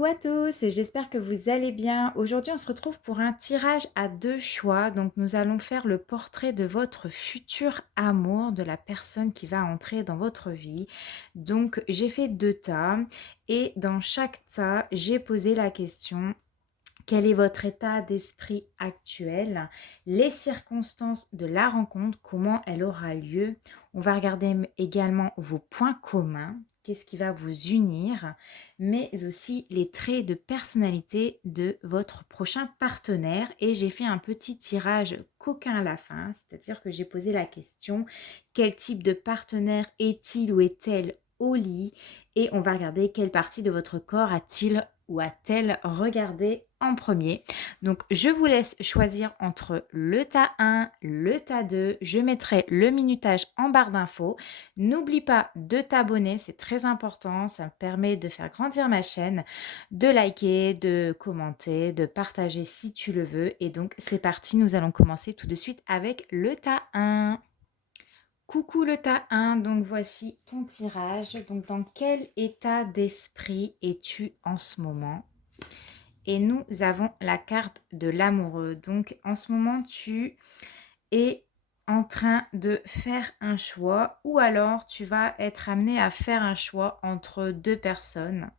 Coucou à tous, j'espère que vous allez bien. Aujourd'hui, on se retrouve pour un tirage à deux choix. Donc, nous allons faire le portrait de votre futur amour, de la personne qui va entrer dans votre vie. Donc, j'ai fait deux tas et dans chaque tas, j'ai posé la question: quel est votre état d'esprit actuel? Les circonstances de la rencontre, comment elle aura lieu? On va regarder également vos points communs, qu'est-ce qui va vous unir, mais aussi les traits de personnalité de votre prochain partenaire. Et j'ai fait un petit tirage coquin à la fin, c'est-à-dire que j'ai posé la question: quel type de partenaire est-il ou est-elle au lit? Et on va regarder quelle partie de votre corps a-t-il ou a-t-elle regardé en premier. Donc, je vous laisse choisir entre le tas 1, le tas 2. Je mettrai le minutage en barre d'infos. N'oublie pas de t'abonner, c'est très important. Ça me permet de faire grandir ma chaîne, de liker, de commenter, de partager si tu le veux. Et donc, c'est parti. Nous allons commencer tout de suite avec le tas 1. Coucou le tas 1, donc voici ton tirage. Donc, dans quel état d'esprit es-tu en ce moment? Et nous avons la carte de l'amoureux. Donc, en ce moment, tu es en train de faire un choix ou alors tu vas être amené à faire un choix entre deux personnes.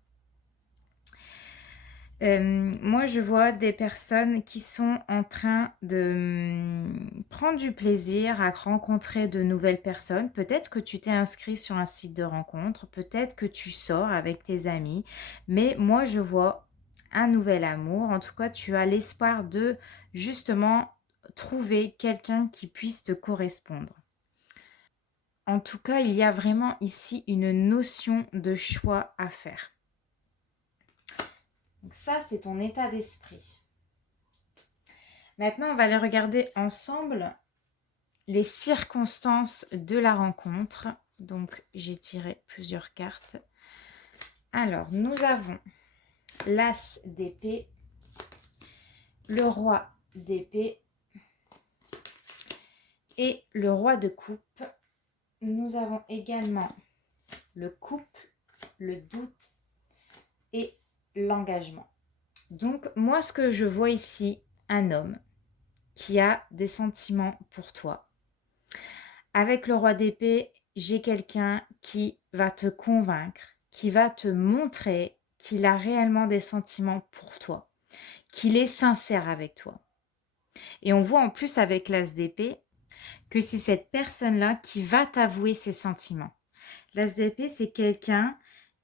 Moi, je vois des personnes qui sont en train de prendre du plaisir à rencontrer de nouvelles personnes. Peut-être que tu t'es inscrit sur un site de rencontre, peut-être que tu sors avec tes amis, mais moi, je vois un nouvel amour. En tout cas, tu as l'espoir de justement trouver quelqu'un qui puisse te correspondre. En tout cas, il y a vraiment ici une notion de choix à faire. Donc ça, c'est ton état d'esprit. Maintenant, on va aller regarder ensemble les circonstances de la rencontre. Donc, j'ai tiré plusieurs cartes. Alors, nous avons l'As d'épée, le Roi d'épée et le Roi de coupe. Nous avons également le couple, le doute et l'engagement. Donc, moi, ce que je vois ici, un homme qui a des sentiments pour toi. Avec le Roi d'épée, j'ai quelqu'un qui va te convaincre, qui va te montrer qu'il a réellement des sentiments pour toi, qu'il est sincère avec toi. Et on voit en plus avec l'As d'épée que c'est cette personne-là qui va t'avouer ses sentiments. L'As d'épée, c'est quelqu'un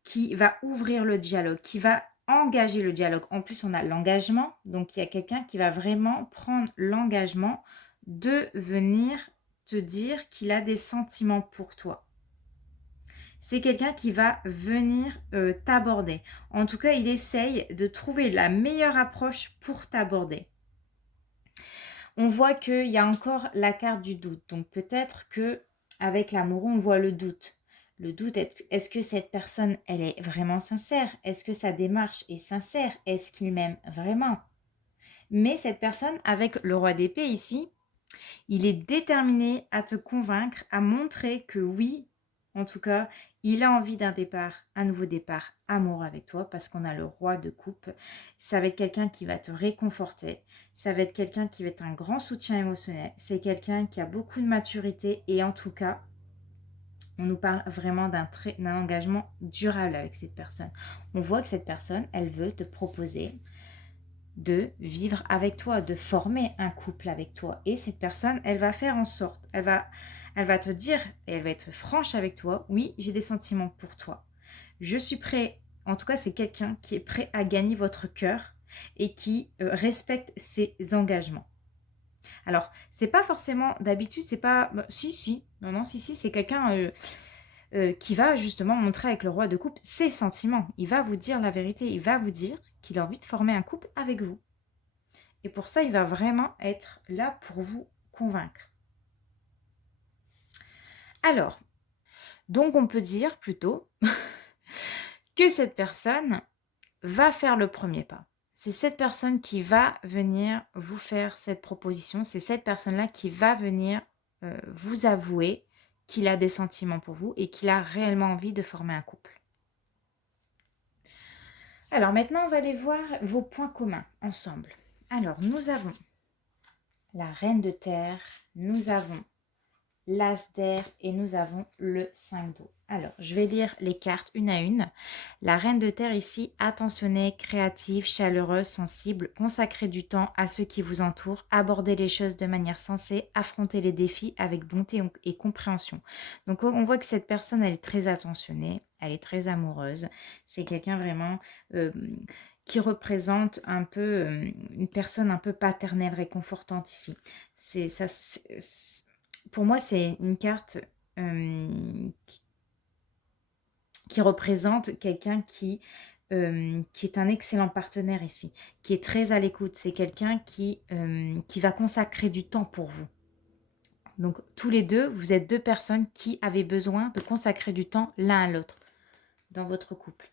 qui va ouvrir le dialogue, qui va engager le dialogue. En plus, on a l'engagement, donc il y a quelqu'un qui va vraiment prendre l'engagement de venir te dire qu'il a des sentiments pour toi. C'est quelqu'un qui va venir t'aborder. En tout cas, il essaye de trouver la meilleure approche pour t'aborder. On voit qu'il y a encore la carte du doute. Donc peut-être que avec l'amoureux, on voit le doute. Le doute, est-ce que cette personne, elle est vraiment sincère? Est-ce que sa démarche est sincère? Est-ce qu'il m'aime vraiment? Mais cette personne, avec le Roi d'épée ici, il est déterminé à te convaincre, à montrer que oui, en tout cas, il a envie d'un départ, un nouveau départ amoureux avec toi, parce qu'on a le Roi de coupe. Ça va être quelqu'un qui va te réconforter, ça va être quelqu'un qui va être un grand soutien émotionnel, c'est quelqu'un qui a beaucoup de maturité et en tout cas, on nous parle vraiment d'un engagement durable avec cette personne. On voit que cette personne, elle veut te proposer de vivre avec toi, de former un couple avec toi. Et cette personne, elle va faire en sorte, elle va te dire, et elle va être franche avec toi: oui, j'ai des sentiments pour toi. Je suis prêt, en tout cas, c'est quelqu'un qui est prêt à gagner votre cœur et qui respecte ses engagements. Alors, c'est pas forcément, d'habitude, c'est pas, si, c'est quelqu'un qui va justement montrer avec le Roi de coupe ses sentiments. Il va vous dire la vérité, il va vous dire qu'il a envie de former un couple avec vous. Et pour ça, il va vraiment être là pour vous convaincre. Alors, donc on peut dire plutôt que cette personne va faire le premier pas. C'est cette personne qui va venir vous faire cette proposition. C'est cette personne-là qui va venir vous avouer qu'il a des sentiments pour vous et qu'il a réellement envie de former un couple. Alors maintenant, on va aller voir vos points communs ensemble. Alors, nous avons la reine de terre, nous avons l'as d'air et nous avons le 5 d'eau. Alors, je vais lire les cartes une à une. La reine de terre ici, attentionnée, créative, chaleureuse, sensible, consacrez du temps à ceux qui vous entourent, abordez les choses de manière sensée, affrontez les défis avec bonté et compréhension. Donc, on voit que cette personne, elle est très attentionnée, elle est très amoureuse. C'est quelqu'un vraiment qui représente un peu une personne un peu paternelle, réconfortante ici. C'est ça. Pour moi, c'est une carte qui représente quelqu'un qui est un excellent partenaire ici, qui est très à l'écoute. C'est quelqu'un qui va consacrer du temps pour vous. Donc, tous les deux, vous êtes deux personnes qui avaient besoin de consacrer du temps l'un à l'autre dans votre couple.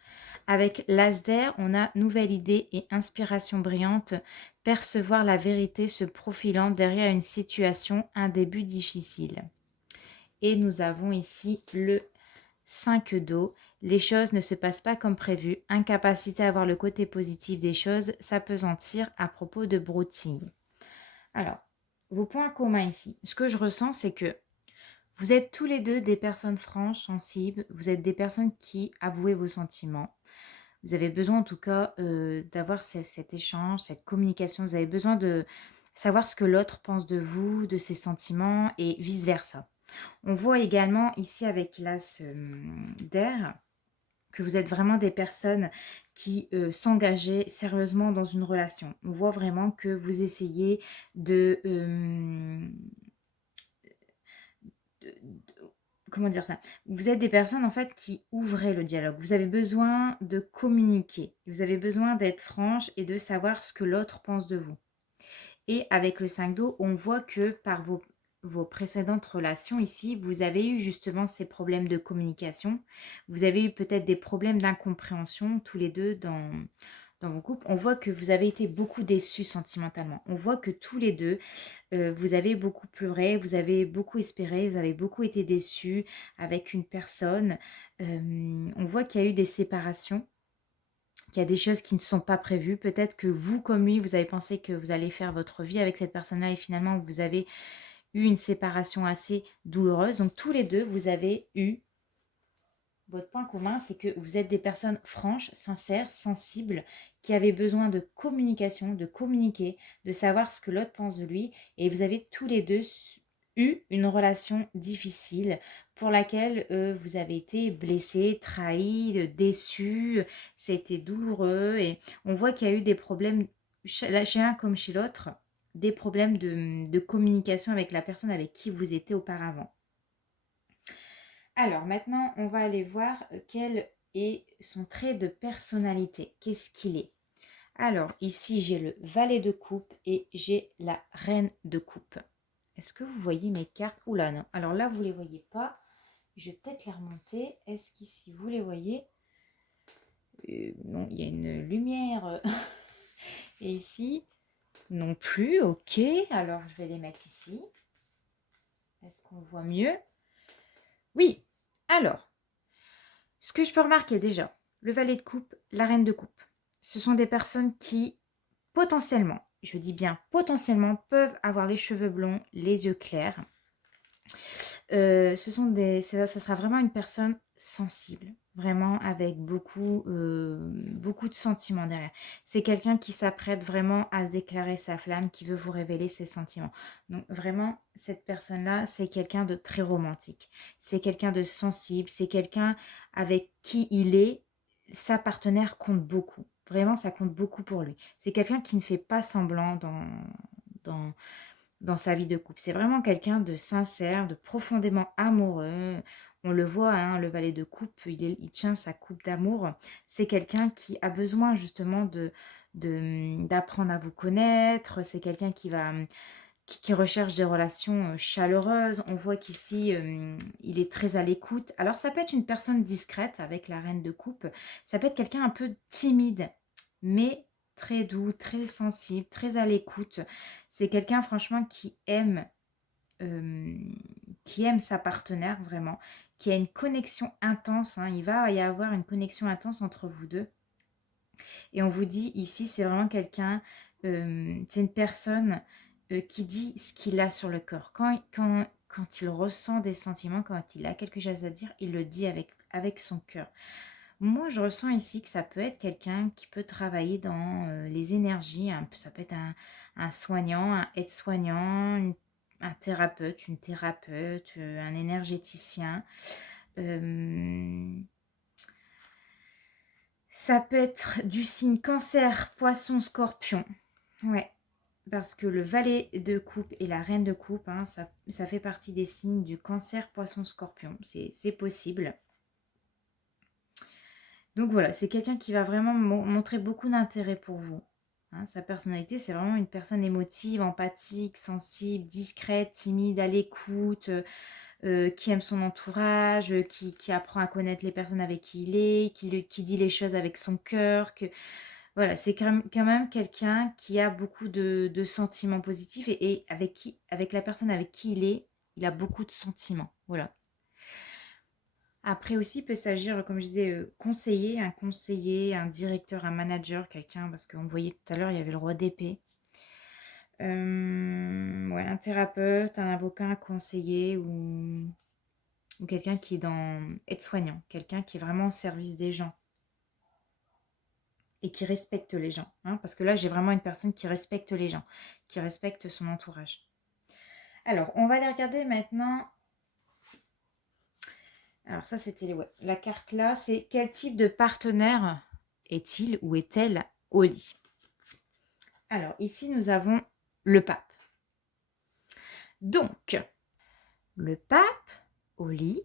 Avec l'as d'air, on a nouvelle idée et inspiration brillante, percevoir la vérité se profilant derrière une situation, un début difficile. Et nous avons ici le 5 d'eau. Les choses ne se passent pas comme prévu. Incapacité à voir le côté positif des choses, s'appesantir à propos de broutilles. Alors, vos points communs ici. Ce que je ressens, c'est que vous êtes tous les deux des personnes franches, sensibles. Vous êtes des personnes qui avouez vos sentiments. Vous avez besoin en tout cas d'avoir cet échange, cette communication. Vous avez besoin de savoir ce que l'autre pense de vous, de ses sentiments et vice-versa. On voit également ici avec l'as d'air que vous êtes vraiment des personnes qui s'engageaient sérieusement dans une relation. On voit vraiment que vous essayez comment dire ça? Vous êtes des personnes en fait qui ouvrez le dialogue. Vous avez besoin de communiquer. Vous avez besoin d'être franche et de savoir ce que l'autre pense de vous. Et avec le 5 d'eau, on voit que par vos précédentes relations ici, vous avez eu justement ces problèmes de communication. Vous avez eu peut-être des problèmes d'incompréhension tous les deux dans vos couples. On voit que vous avez été beaucoup déçus sentimentalement. On voit que tous les deux, vous avez beaucoup pleuré, vous avez beaucoup espéré, vous avez beaucoup été déçus avec une personne. On voit qu'il y a eu des séparations, qu'il y a des choses qui ne sont pas prévues. Peut-être que vous, comme lui, vous avez pensé que vous allez faire votre vie avec cette personne-là et finalement, vous avez eu une séparation assez douloureuse. Donc, tous les deux, vous avez eu votre point commun, c'est que vous êtes des personnes franches, sincères, sensibles, qui avaient besoin de communication, de communiquer, de savoir ce que l'autre pense de lui. Et vous avez tous les deux eu une relation difficile pour laquelle vous avez été blessés, trahis, déçus. C'était douloureux et on voit qu'il y a eu des problèmes chez l'un comme chez l'autre, des problèmes de communication avec la personne avec qui vous étiez auparavant. Alors maintenant, on va aller voir quel est son trait de personnalité. Qu'est-ce qu'il est? Alors ici, j'ai le valet de coupe et j'ai la reine de coupe. Est-ce que vous voyez mes cartes? Oula, non. Alors là, vous ne les voyez pas. Je vais peut-être les remonter. Est-ce qu'ici, vous les voyez? Non, il y a une lumière. Et ici, non plus. Ok, alors je vais les mettre ici. Est-ce qu'on voit mieux? Oui, alors, ce que je peux remarquer déjà, le valet de coupe, la reine de coupe, ce sont des personnes qui, potentiellement, je dis bien potentiellement, peuvent avoir les cheveux blonds, les yeux clairs. Ça sera vraiment une personne sensible, vraiment avec beaucoup de sentiments derrière. C'est quelqu'un qui s'apprête vraiment à déclarer sa flamme, qui veut vous révéler ses sentiments. Donc vraiment, cette personne-là, c'est quelqu'un de très romantique. C'est quelqu'un de sensible, c'est quelqu'un avec qui il est, sa partenaire compte beaucoup. Vraiment, ça compte beaucoup pour lui. C'est quelqu'un qui ne fait pas semblant dans, dans sa vie de couple. C'est vraiment quelqu'un de sincère, de profondément amoureux. On le voit, hein, le valet de coupe, il tient sa coupe d'amour. C'est quelqu'un qui a besoin justement d'apprendre à vous connaître. C'est quelqu'un qui recherche des relations chaleureuses. On voit qu'ici, il est très à l'écoute. Alors, ça peut être une personne discrète avec la reine de coupe. Ça peut être quelqu'un un peu timide, mais très doux, très sensible, très à l'écoute. C'est quelqu'un, franchement, qui aime sa partenaire, vraiment, qui a une connexion intense. Hein. Il va y avoir une connexion intense entre vous deux. Et on vous dit ici, c'est vraiment quelqu'un, c'est une personne qui dit ce qu'il a sur le corps. Quand il ressent des sentiments, quand il a quelque chose à dire, il le dit avec son cœur. Moi, je ressens ici que ça peut être quelqu'un qui peut travailler dans les énergies. Ça peut être un soignant, un aide-soignant, un thérapeute, une thérapeute, un énergéticien. Ça peut être du signe cancer, poisson, scorpion. Ouais, parce que le valet de coupe et la reine de coupe, hein, ça fait partie des signes du cancer, poisson, scorpion. C'est possible. Donc voilà, c'est quelqu'un qui va vraiment montrer beaucoup d'intérêt pour vous. Hein, sa personnalité, c'est vraiment une personne émotive, empathique, sensible, discrète, timide, à l'écoute, qui aime son entourage, qui apprend à connaître les personnes avec qui il est, qui dit les choses avec son cœur. Voilà, c'est quand même quelqu'un qui a beaucoup de sentiments positifs et avec la personne avec qui il a beaucoup de sentiments. Voilà. Après aussi, il peut s'agir, comme je disais, conseiller, un directeur, un manager, quelqu'un, parce qu'on voyait tout à l'heure, il y avait le roi d'épée. Ouais, un thérapeute, un avocat, un conseiller ou quelqu'un qui est dans aide-soignant, quelqu'un qui est vraiment au service des gens et qui respecte les gens. Hein, parce que là, j'ai vraiment une personne qui respecte les gens, qui respecte son entourage. Alors, on va aller regarder maintenant. Alors ça, c'était la carte là, c'est quel type de partenaire est-il ou est-elle au lit? Alors ici, nous avons le pape. Donc, le pape au lit,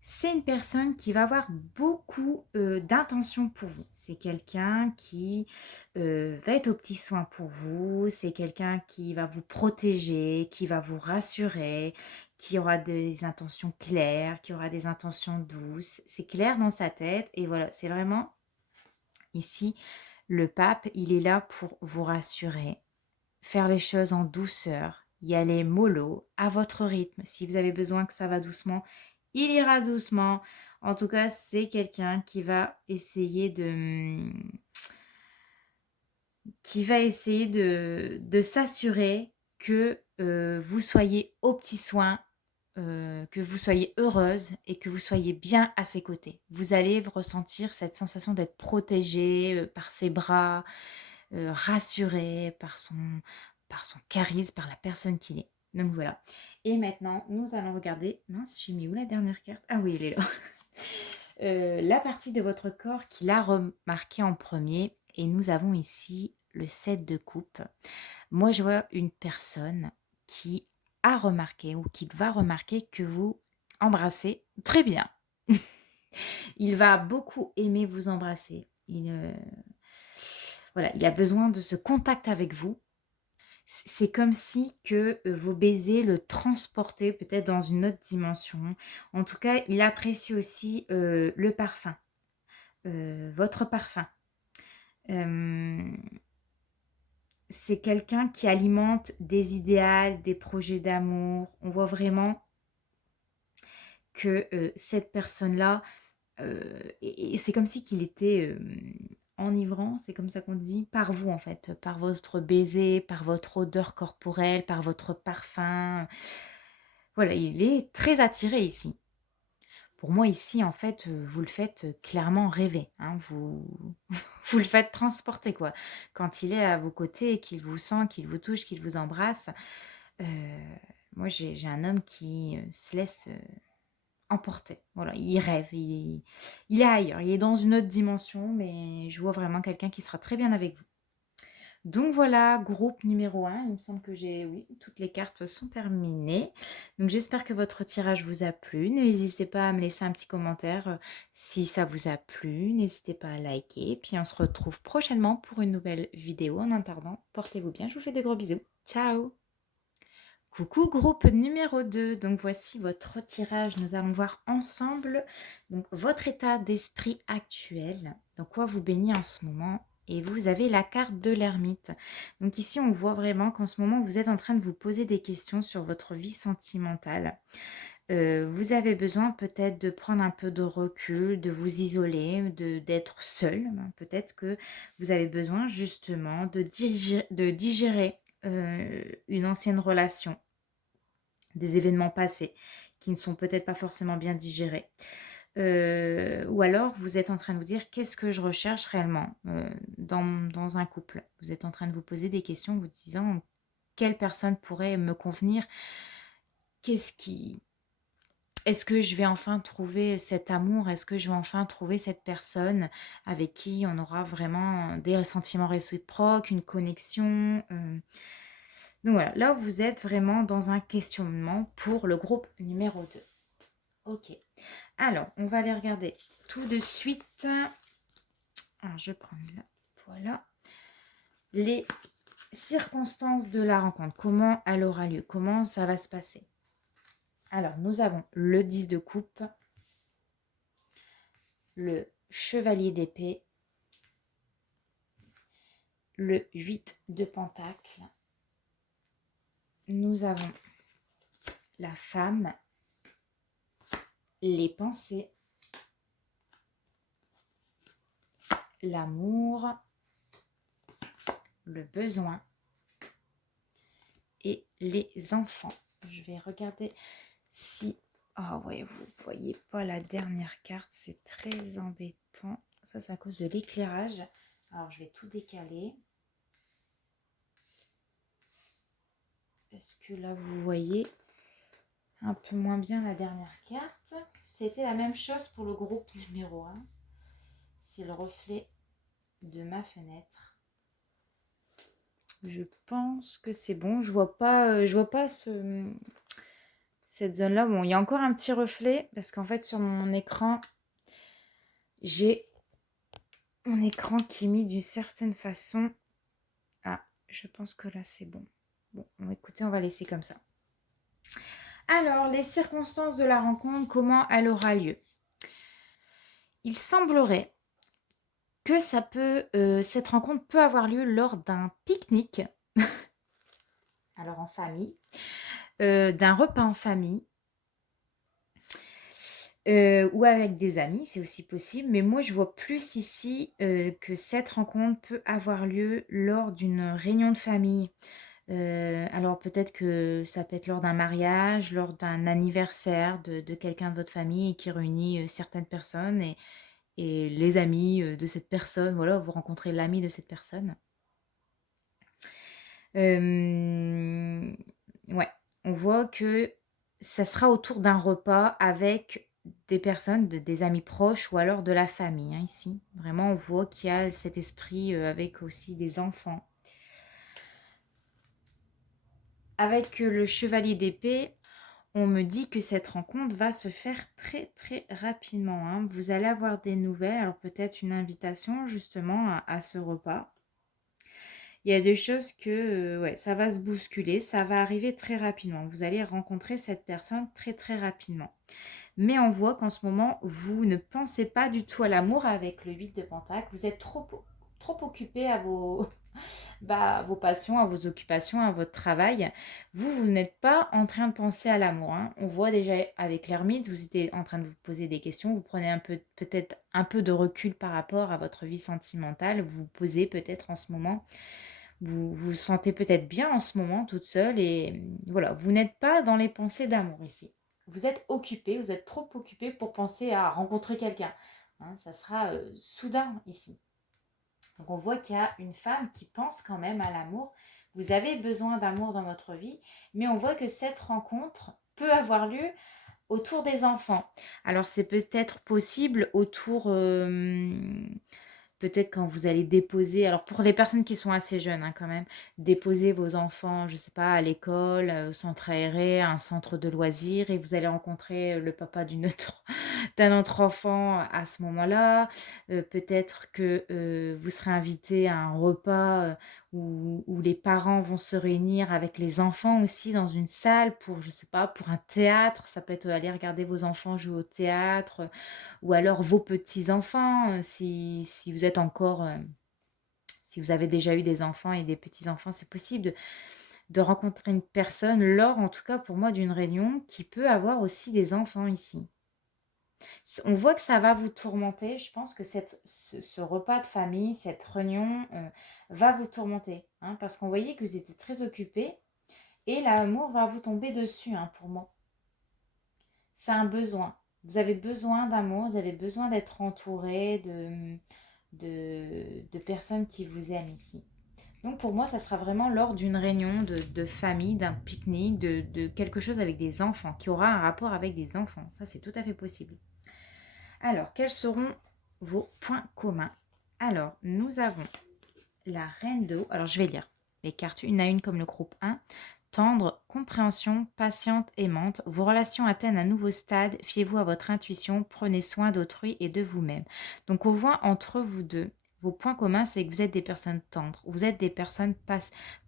c'est une personne qui va avoir beaucoup d'intentions pour vous. C'est quelqu'un qui va être aux petits soins pour vous. C'est quelqu'un qui va vous protéger, qui va vous rassurer, qui aura des intentions claires, qui aura des intentions douces. C'est clair dans sa tête. Et voilà, c'est vraiment ici, le pape, il est là pour vous rassurer, faire les choses en douceur, y aller mollo, à votre rythme. Si vous avez besoin que ça va doucement, il ira doucement. En tout cas, c'est quelqu'un qui va essayer de s'assurer que vous soyez aux petits soins, que vous soyez heureuse et que vous soyez bien à ses côtés. Vous allez ressentir cette sensation d'être protégée par ses bras, rassurée par son charisme, par la personne qu'il est. Donc voilà. Et maintenant, nous allons regarder... Mince, j'ai mis où la dernière carte? Ah oui, elle est là. La partie de votre corps qu'il a remarqué en premier. Et nous avons ici le 7 de coupe. Moi, je vois une personne qui a remarqué ou qui va remarquer que vous embrassez très bien. Il va beaucoup aimer vous embrasser. Voilà, il a besoin de ce contact avec vous. C'est comme si que vos baisers le transportaient peut-être dans une autre dimension. En tout cas, il apprécie aussi le parfum, votre parfum. C'est quelqu'un qui alimente des idéaux, des projets d'amour. On voit vraiment que cette personne-là, et c'est comme si qu'il était enivrant, c'est comme ça qu'on dit, par vous en fait, par votre baiser, par votre odeur corporelle, par votre parfum. Voilà, il est très attiré ici. Pour moi ici, en fait, vous le faites clairement rêver. Hein, vous le faites transporter, quoi. Quand il est à vos côtés et qu'il vous sent, qu'il vous touche, qu'il vous embrasse, moi j'ai un homme qui se laisse emporter. Voilà, il rêve, il est ailleurs, il est dans une autre dimension, mais je vois vraiment quelqu'un qui sera très bien avec vous. Donc voilà, groupe numéro 1, il me semble que oui, toutes les cartes sont terminées. Donc j'espère que votre tirage vous a plu. N'hésitez pas à me laisser un petit commentaire si ça vous a plu. N'hésitez pas à liker. Puis on se retrouve prochainement pour une nouvelle vidéo. En attendant, portez-vous bien. Je vous fais des gros bisous. Ciao! Coucou groupe numéro 2, donc voici votre tirage, nous allons voir ensemble donc votre état d'esprit actuel, dans quoi vous baignez en ce moment, et vous avez la carte de l'ermite. Donc ici on voit vraiment qu'en ce moment vous êtes en train de vous poser des questions sur votre vie sentimentale. vous avez besoin peut-être de prendre un peu de recul, de vous isoler, d'être seul. Peut-être que vous avez besoin justement de digérer une ancienne relation, des événements passés qui ne sont peut-être pas forcément bien digérés. Ou alors, vous êtes en train de vous dire qu'est-ce que je recherche réellement dans un couple. Vous êtes en train de vous poser des questions, vous disant quelle personne pourrait me convenir, qu'est-ce qui, est-ce que je vais enfin trouver cet amour, est-ce que je vais enfin trouver cette personne avec qui on aura vraiment des sentiments réciproques, une connexion. Donc voilà, là vous êtes vraiment dans un questionnement pour le groupe numéro 2. Ok. Alors, on va aller regarder tout de suite. Alors, je prends là. Voilà. Les circonstances de la rencontre. Comment elle aura lieu? Comment ça va se passer? Alors, nous avons le 10 de coupe, le chevalier d'épée, le 8 de pentacle. Nous avons la femme, les pensées, l'amour, le besoin et les enfants. Je vais regarder si... Ah ouais, vous ne voyez pas la dernière carte, c'est très embêtant. Ça, c'est à cause de l'éclairage. Alors, je vais tout décaler. Est-ce que là, vous voyez un peu moins bien la dernière carte? C'était la même chose pour le groupe numéro 1. C'est le reflet de ma fenêtre. Je pense que c'est bon. Je vois pas cette zone-là. Bon, il y a encore un petit reflet parce qu'en fait, sur mon écran, j'ai mon écran qui est mis d'une certaine façon. Ah, je pense que là, c'est bon. Bon, écoutez, on va laisser comme ça. Alors, les circonstances de la rencontre, comment elle aura lieu? Il semblerait que cette rencontre peut avoir lieu lors d'un pique-nique, alors en famille, d'un repas en famille, ou avec des amis, c'est aussi possible. Mais moi, je vois plus ici que cette rencontre peut avoir lieu lors d'une réunion de famille. Alors peut-être que ça peut être lors d'un mariage, lors d'un anniversaire de quelqu'un de votre famille qui réunit certaines personnes et les amis de cette personne. Voilà, vous rencontrez l'ami de cette personne. Ouais, on voit que ça sera autour d'un repas avec des personnes, des amis proches ou alors de la famille, hein, ici. Vraiment, on voit qu'il y a cet esprit avec aussi des enfants. Avec le chevalier d'épée, on me dit que cette rencontre va se faire très très rapidement, hein. Vous allez avoir des nouvelles, alors peut-être une invitation justement à ce repas. Il y a des choses que ouais, ça va se bousculer, ça va arriver très rapidement. Vous allez rencontrer cette personne très très rapidement. Mais on voit qu'en ce moment, vous ne pensez pas du tout à l'amour avec le 8 de Pentacle. Vous êtes trop occupé à vos passions, à vos occupations, à votre travail. Vous n'êtes pas en train de penser à l'amour, hein. On voit déjà avec l'ermite, vous étiez en train de vous poser des questions. Vous prenez peut-être un peu de recul par rapport à votre vie sentimentale. Vous vous posez peut-être en ce moment. Vous vous sentez peut-être bien en ce moment toute seule et voilà, vous n'êtes pas dans les pensées d'amour ici. Vous êtes occupé, vous êtes trop occupé pour penser à rencontrer quelqu'un, hein. Ça sera soudain ici. Donc on voit qu'il y a une femme qui pense quand même à l'amour. Vous avez besoin d'amour dans votre vie, mais on voit que cette rencontre peut avoir lieu autour des enfants. Alors c'est peut-être possible autour, peut-être quand vous allez déposer, alors pour les personnes qui sont assez jeunes hein, quand même, déposer vos enfants, je sais pas, à l'école, au centre aéré, à un centre de loisirs, et vous allez rencontrer le papa d'un autre enfant à ce moment-là. Peut-être que vous serez invité à un repas où les parents vont se réunir avec les enfants aussi dans une salle pour, je sais pas, pour un théâtre. Ça peut être aller regarder vos enfants jouer au théâtre, ou alors vos petits-enfants, si vous êtes encore, si vous avez déjà eu des enfants et des petits-enfants, c'est possible de rencontrer une personne lors, en tout cas pour moi, d'une réunion qui peut avoir aussi des enfants ici. On voit que ça va vous tourmenter. Je pense que ce repas de famille, cette réunion va vous tourmenter. Hein, parce qu'on voyait que vous étiez très occupés et l'amour va vous tomber dessus, hein, pour moi. C'est un besoin. Vous avez besoin d'amour, vous avez besoin d'être entouré de personnes qui vous aiment ici. Donc pour moi, ça sera vraiment lors d'une réunion de famille, d'un pique-nique, de quelque chose avec des enfants, qui aura un rapport avec des enfants. Ça, c'est tout à fait possible. Alors, quels seront vos points communs? Alors, nous avons la reine de haut. Alors, je vais lire les cartes une à une comme le groupe 1. Tendre, compréhension, patiente, aimante. Vos relations atteignent un nouveau stade. Fiez-vous à votre intuition. Prenez soin d'autrui et de vous-même. Donc, on voit entre vous deux, vos points communs, c'est que vous êtes des personnes tendres. Vous êtes des personnes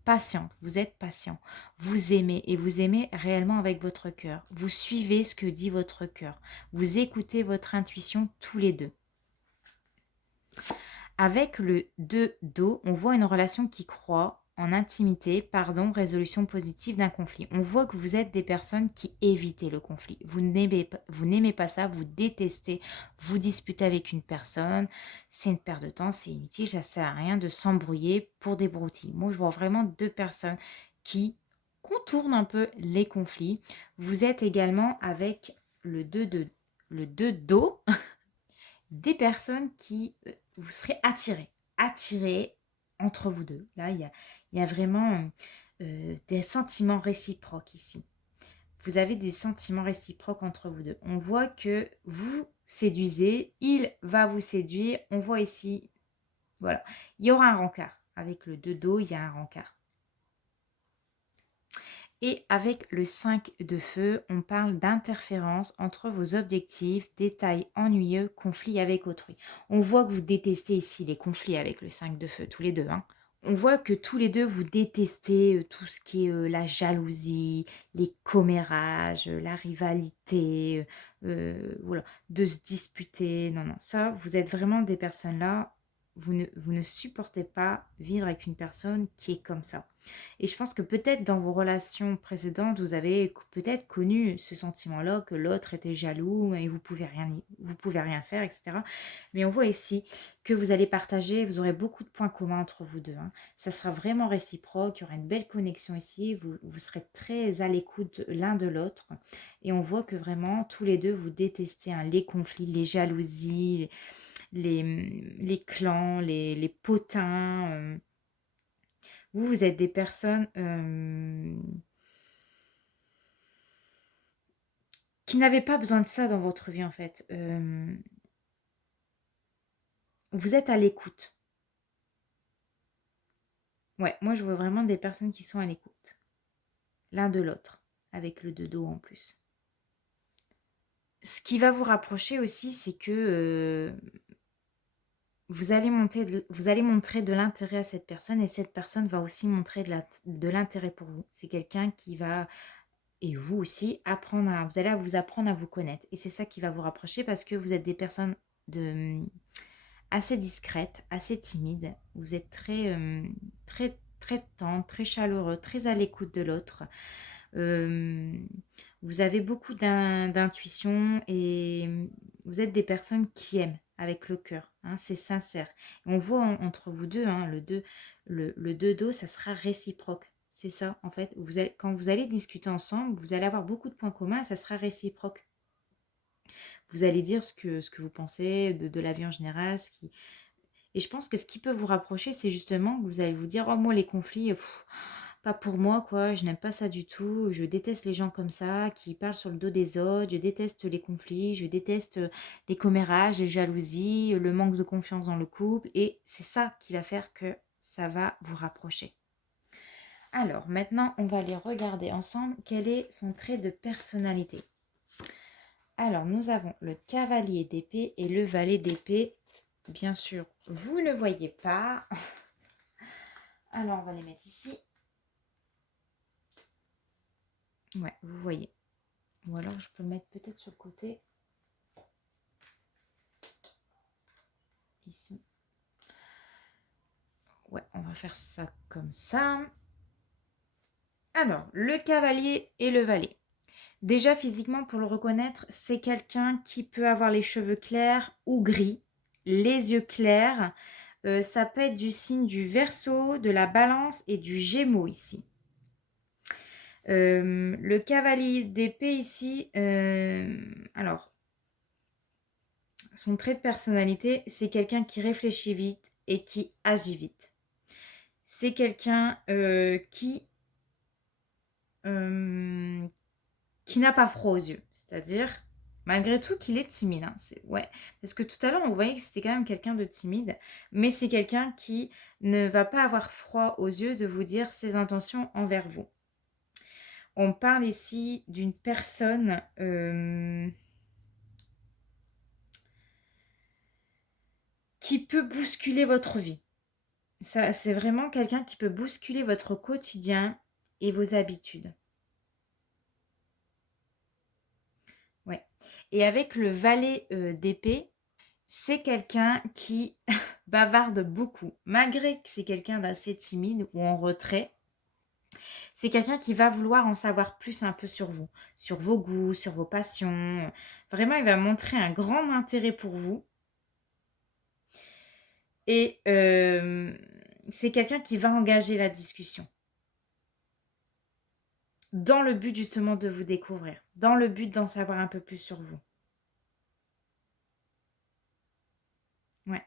patientes. Vous êtes patient. Vous aimez et vous aimez réellement avec votre cœur. Vous suivez ce que dit votre cœur. Vous écoutez votre intuition tous les deux. Avec le 2 d'eau, on voit une relation qui croît en intimité, résolution positive d'un conflit. On voit que vous êtes des personnes qui évitez le conflit. Vous n'aimez pas ça, vous détestez vous disputer avec une personne. C'est une perte de temps, c'est inutile, ça sert à rien de s'embrouiller pour des broutilles. Moi, je vois vraiment deux personnes qui contournent un peu les conflits. Vous êtes également avec le 2 d'eau, des personnes qui vous serez attirés entre vous deux. Là, il y a vraiment des sentiments réciproques ici. Vous avez des sentiments réciproques entre vous deux. On voit que vous séduisez, il va vous séduire. On voit ici, voilà, il y aura un rencard. Avec le 2 d'eau, il y a un rencard. Et avec le 5 de feu, on parle d'interférence entre vos objectifs, détails ennuyeux, conflits avec autrui. On voit que vous détestez ici les conflits avec le 5 de feu, tous les deux. Hein. On voit que tous les deux, vous détestez tout ce qui est la jalousie, les commérages, la rivalité, voilà, de se disputer. Non, non, ça, vous êtes vraiment des personnes là. Vous ne supportez pas vivre avec une personne qui est comme ça. Et je pense que peut-être dans vos relations précédentes, vous avez peut-être connu ce sentiment-là que l'autre était jaloux et vous pouvez rien faire, etc. Mais on voit ici que vous allez partager, vous aurez beaucoup de points communs entre vous deux. Hein. Ça sera vraiment réciproque, il y aura une belle connexion ici, vous serez très à l'écoute l'un de l'autre. Et on voit que vraiment, tous les deux, vous détestez les conflits, les jalousies, les clans, les potins. Vous êtes des personnes qui n'avaient pas besoin de ça dans votre vie, en fait. Vous êtes à l'écoute. Ouais, moi, je vois vraiment des personnes qui sont à l'écoute. L'un de l'autre, avec le dos en plus. Ce qui va vous rapprocher aussi, c'est que vous allez montrer de l'intérêt à cette personne et cette personne va aussi montrer de l'intérêt pour vous. C'est quelqu'un qui va, et vous aussi, vous allez vous apprendre à vous connaître. Et c'est ça qui va vous rapprocher parce que vous êtes des personnes assez discrètes, assez timides. Vous êtes très, très tendre, très chaleureux, très à l'écoute de l'autre. Vous avez beaucoup d'intuition et vous êtes des personnes qui aiment avec le cœur. Hein, c'est sincère. On voit entre vous deux, hein, le 2 d'eau, ça sera réciproque. C'est ça, en fait. Quand vous allez discuter ensemble, vous allez avoir beaucoup de points communs et ça sera réciproque. Vous allez dire ce que vous pensez de la vie en général. Et je pense que ce qui peut vous rapprocher, c'est justement que vous allez vous dire « Oh, moi, les conflits, pas pour moi, quoi. Je n'aime pas ça du tout. Je déteste les gens comme ça, qui parlent sur le dos des autres. Je déteste les conflits. Je déteste les commérages, les jalousies, le manque de confiance dans le couple. » Et c'est ça qui va faire que ça va vous rapprocher. Alors, maintenant, on va aller regarder ensemble quel est son trait de personnalité. Alors, nous avons le cavalier d'épée et le valet d'épée. Bien sûr, vous ne voyez pas. Alors, on va les mettre ici. Ouais, vous voyez. Ou alors, je peux le mettre peut-être sur le côté. Ici. Ouais, on va faire ça comme ça. Alors, le cavalier et le valet. Déjà, physiquement, pour le reconnaître, c'est quelqu'un qui peut avoir les cheveux clairs ou gris, les yeux clairs. Ça peut être du signe du Verseau, de la Balance et du Gémeaux ici. Le cavalier d'épée ici, alors, son trait de personnalité, c'est quelqu'un qui réfléchit vite et qui agit vite. C'est quelqu'un qui n'a pas froid aux yeux. C'est-à-dire, malgré tout, qu'il est timide. Hein. Ouais. Parce que tout à l'heure, on voyait que c'était quand même quelqu'un de timide. Mais c'est quelqu'un qui ne va pas avoir froid aux yeux de vous dire ses intentions envers vous. On parle ici d'une personne qui peut bousculer votre vie. Ça, c'est vraiment quelqu'un qui peut bousculer votre quotidien et vos habitudes. Ouais. Et avec le valet d'épée, c'est quelqu'un qui bavarde beaucoup. Malgré que c'est quelqu'un d'assez timide ou en retrait, c'est quelqu'un qui va vouloir en savoir plus un peu sur vous, sur vos goûts, sur vos passions. Vraiment, il va montrer un grand intérêt pour vous. Et c'est quelqu'un qui va engager la discussion. Dans le but justement de vous découvrir. Dans le but d'en savoir un peu plus sur vous. Ouais.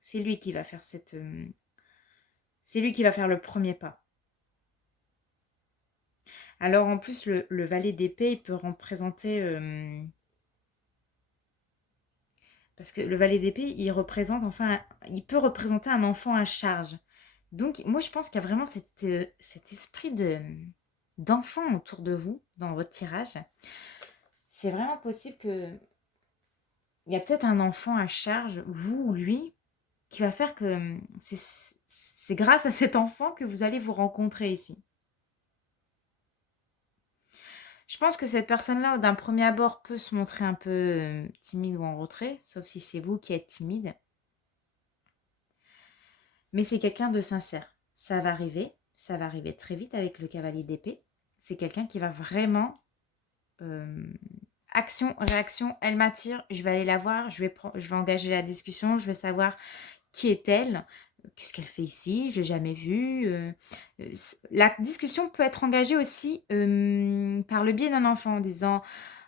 C'est lui qui va faire c'est lui qui va faire le premier pas. Alors en plus, le valet d'épée, il peut représenter... parce que le valet d'épée, il représente, enfin, il peut représenter un enfant à charge. Donc moi, je pense qu'il y a vraiment cet esprit d'enfant autour de vous, dans votre tirage. C'est vraiment possible que... Il y a peut-être un enfant à charge, vous ou lui, qui va faire que c'est grâce à cet enfant que vous allez vous rencontrer ici. Je pense que cette personne-là, d'un premier abord, peut se montrer un peu timide ou en retrait, sauf si c'est vous qui êtes timide. Mais c'est quelqu'un de sincère. Ça va arriver très vite avec le cavalier d'épée. C'est quelqu'un qui va vraiment... action, réaction, elle m'attire, je vais aller la voir, je vais engager la discussion, je vais savoir qui est-elle, qu'est-ce qu'elle fait ici, je ne l'ai jamais vue. La discussion peut être engagée aussi par le biais d'un enfant en disant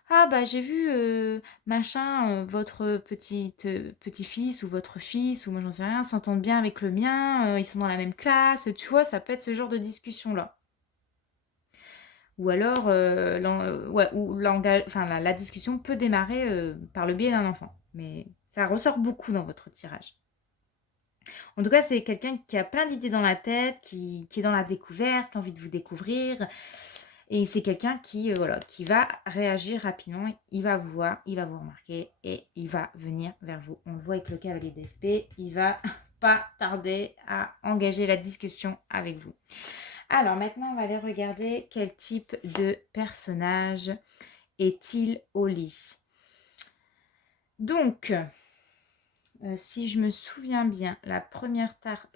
ah bah j'ai vu machin, votre petit-fils ou votre fils ou moi j'en sais rien, s'entendent bien avec le mien, ils sont dans la même classe, tu vois, ça peut être ce genre de discussion-là. Ou alors, ouais, ou enfin, la discussion peut démarrer par le biais d'un enfant. Mais ça ressort beaucoup dans votre tirage. En tout cas, c'est quelqu'un qui a plein d'idées dans la tête, qui est dans la découverte, qui a envie de vous découvrir. Et c'est quelqu'un voilà, qui va réagir rapidement. Il va vous voir, il va vous remarquer et il va venir vers vous. On le voit avec le cavalier d'épée. Il va pas tarder à engager la discussion avec vous. Alors maintenant, on va aller regarder quel type de personnage est-il au lit. Donc, si je me souviens bien, la première carte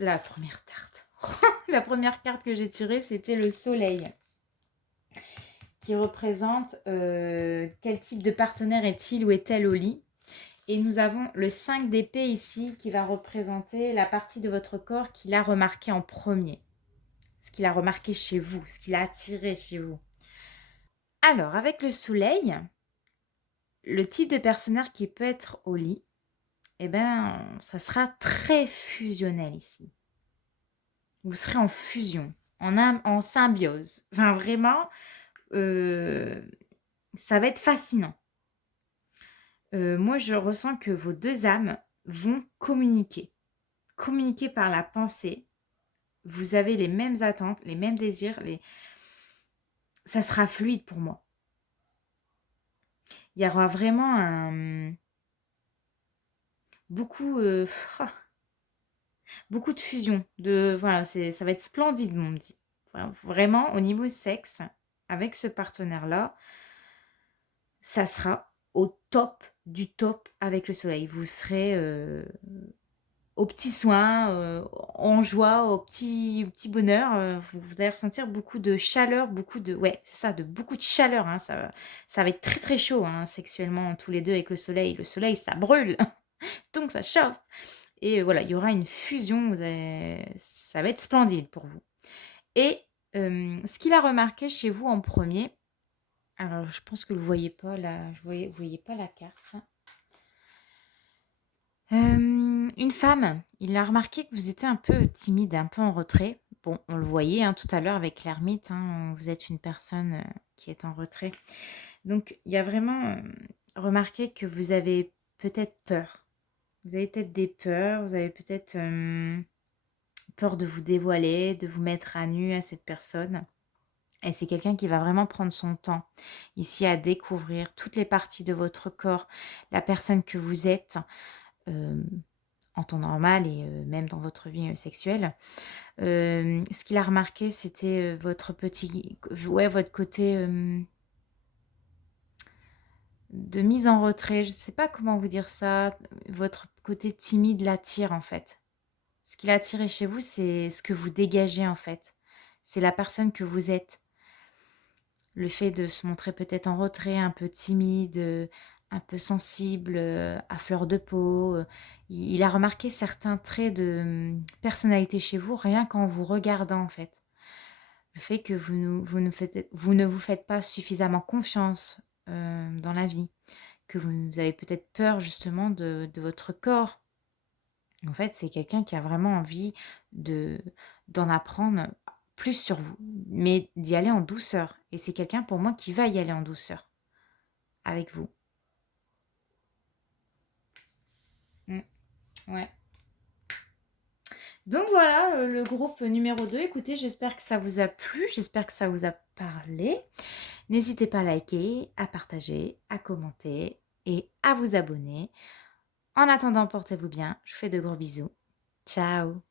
que j'ai tirée, c'était le soleil, qui représente quel type de partenaire est-il ou est-elle au lit. Et nous avons le 5 d'épée ici, qui va représenter la partie de votre corps qu'il a remarqué en premier. Ce qu'il a remarqué chez vous, ce qu'il a attiré chez vous. Alors, avec le soleil, le type de partenaire qui peut être au lit, eh ben, ça sera très fusionnel ici. Vous serez en fusion, en symbiose. Enfin, vraiment, ça va être fascinant. Moi, je ressens que vos deux âmes vont communiquer. Communiquer par la pensée. Vous avez les mêmes attentes, les mêmes désirs. Ça sera fluide pour moi. Il y aura vraiment beaucoup, beaucoup de fusion. Voilà, ça va être splendide, on me dit. Vraiment, au niveau sexe, avec ce partenaire-là, ça sera au top du top avec le soleil. Vous serez aux petits soins, en joie, au petit bonheur. Vous allez ressentir beaucoup de chaleur, beaucoup de ouais, c'est ça, de beaucoup de chaleur, hein. Ça va être très, très chaud, hein, sexuellement tous les 2 avec le soleil. Le soleil, ça brûle, donc ça chauffe et voilà, il y aura une fusion, ça va être splendide pour vous et ce qu'il a remarqué chez vous en premier. Alors je pense que vous voyez pas vous voyez pas la carte, hein. Une femme, il a remarqué que vous étiez un peu timide, un peu en retrait. Bon, on le voyait, hein, tout à l'heure avec l'ermite, hein, vous êtes une personne, qui est en retrait. Donc il y a vraiment, remarqué que vous avez peut-être peur. Vous avez peut-être des peurs, vous avez peut-être, peur de vous dévoiler, de vous mettre à nu à cette personne et c'est quelqu'un qui va vraiment prendre son temps ici à découvrir toutes les parties de votre corps, la personne que vous êtes, hem en temps normal et même dans votre vie, sexuelle. Ce qu'il a remarqué, c'était, votre petit ouais, votre côté, de mise en retrait. Je ne sais pas comment vous dire ça. Votre côté timide l'attire, en fait. Ce qui l'a attiré chez vous, c'est ce que vous dégagez, en fait. C'est la personne que vous êtes. Le fait de se montrer peut-être en retrait, un peu timide, un peu sensible, à fleur de peau, il a remarqué certains traits de, personnalité chez vous rien qu'en vous regardant, en fait. Le fait que vous ne vous faites pas suffisamment confiance, dans la vie, que vous avez peut-être peur justement de votre corps. En fait, c'est quelqu'un qui a vraiment envie de d'en apprendre plus sur vous, mais d'y aller en douceur et c'est quelqu'un pour moi qui va y aller en douceur avec vous. Mmh, ouais. Donc voilà, le groupe numéro 2. Écoutez, j'espère que ça vous a plu, j'espère que ça vous a parlé. N'hésitez pas à liker, à partager, à commenter et à vous abonner. En attendant, portez-vous bien. Je vous fais de gros bisous. Ciao!